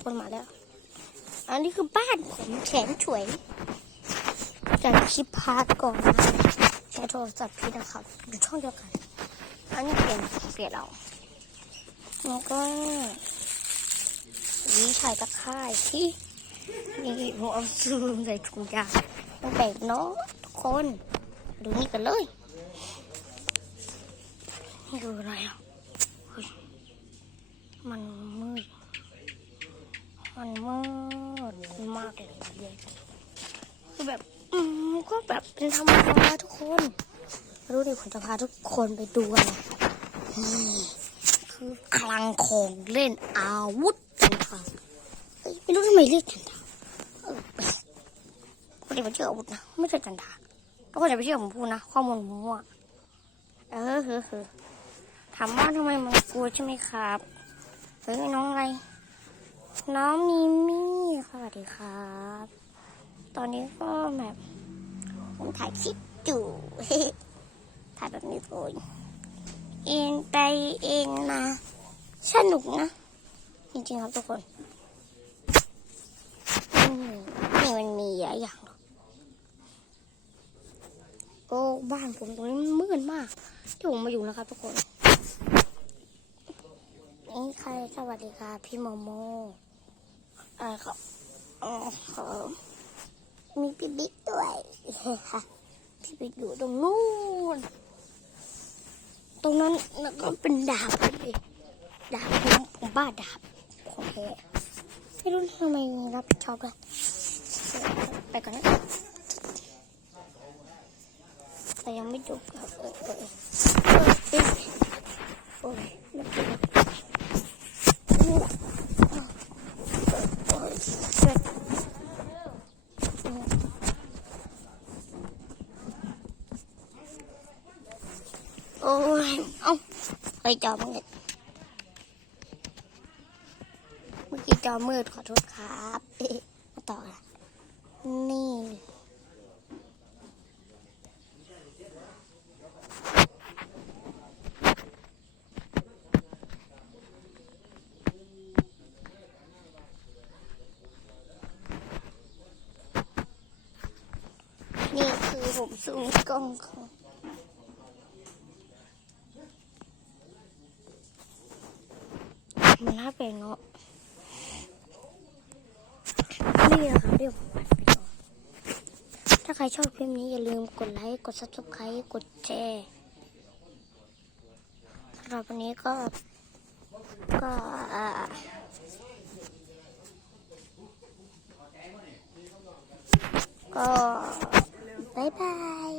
คนมาแล้ว อันนี้คือบ้านผมแสนสวยจากคลิปพาร์ทก่อนนะใช้โทรศัพท์พี่นะครับอยู่ช่องเดียวกัน อันนี้เป็นเสียเราแล้วก็วิชัยตะข่ายที่นี่ผมเอาซูมใส่ถุงยางต้องแบกเนาะทุกคน ดูนี่กันเลยนี่คืออะไรอะมันมืด มันมืดมากเลยคือแบบอืมก็แบบเป็นธรรมดาทุกคนรู้ดิผมจะพาทุกคนไปดูอะไรนี่คือคลังของเล่นอาวุธต่างๆเอ้ยไม่รู้ทำไมเรียกจันทราเออปกติมันชื่ออาวุธนะไม่ใช่จันทาทุกคนอย่าไปเชื่อผมพูดนะข้อมูลมั่วเออคือคือถามว่าทำไมมันกลัวใช่ไหมครับเฮ้ยน้องอะไร น้องมิมี่สวัสดีครับ ตอนนี้ก็แบบผมถ่ายคลิปอยู่ถ่ายแบบนี้เลยเอ็นไปเอ็นมาสนุกนะ จริงๆครับทุกคนนี่มันมีหลายอย่างหรอกโอ้บ้านผมตรงนี้มืดมากที่ผมมาอยู่นะครับทุกคนนี่ใครสวัสดีค่ะพี่โมโม อ่าครับอ๋อครับมีพี่บิ๊กด้วยค่ะพี่บิ๊กอยู่ตรงนู้น ตรงนั้นแล้วก็เป็นดาบเลยดาบผมผมบ้าดาบของแท้ไม่รู้ทำไมรับผิดชอบเลยไปก่อนนะแต่ยังไม่จบครับเอเออเอเออโอ้ยไม่เกี่ยวโอ้ยโอ้ยเจ็บ โอ้ย เอ้าไปจอมืดเมื่อกี้จอมืดขอโทษครับ มาต่อละนี่ นี่คือ ผมซูมกล้องเของมันน่าเป็นเนาะนี่นะครับเดี๋ยวผมปัดไปก่อนถ้าใครชอบคลิปนี้อย่าลืมกดไลค์ กด subscribe กดแชร์สำหรับวันนี้ก็ ก็อ่าก็ bye.